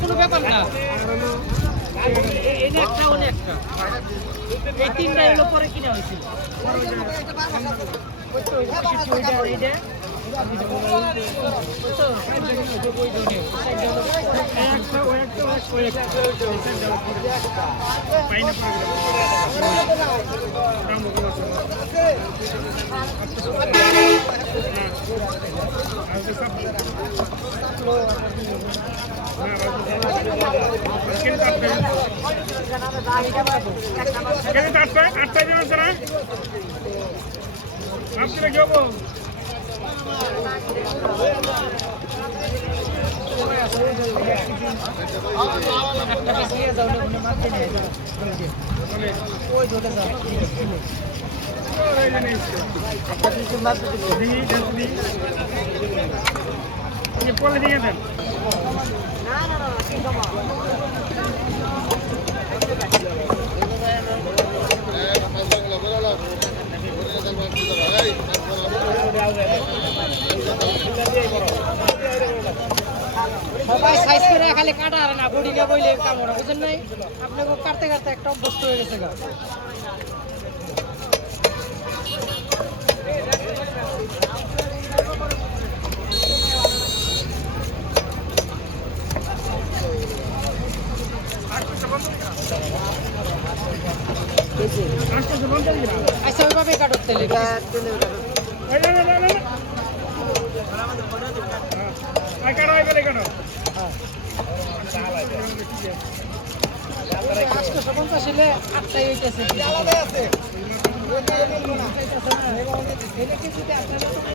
কোনো ব্যাপার না, এই তিনটা এগুলো পরে কিনা হয়েছিল। পরে দিয়ে দেন। সবাই সাইজ করে খালি কাটা আর না বডি নিয়ে বইলে কাম না, বুঝেন নাই? আপনাকে কাটতে কাটতে একটা অভ্যস্ত হয়ে গেছে গা। আচ্ছা ওইভাবে কাটো তেলে আটশো 50 হলে 8টাই হইতেছে।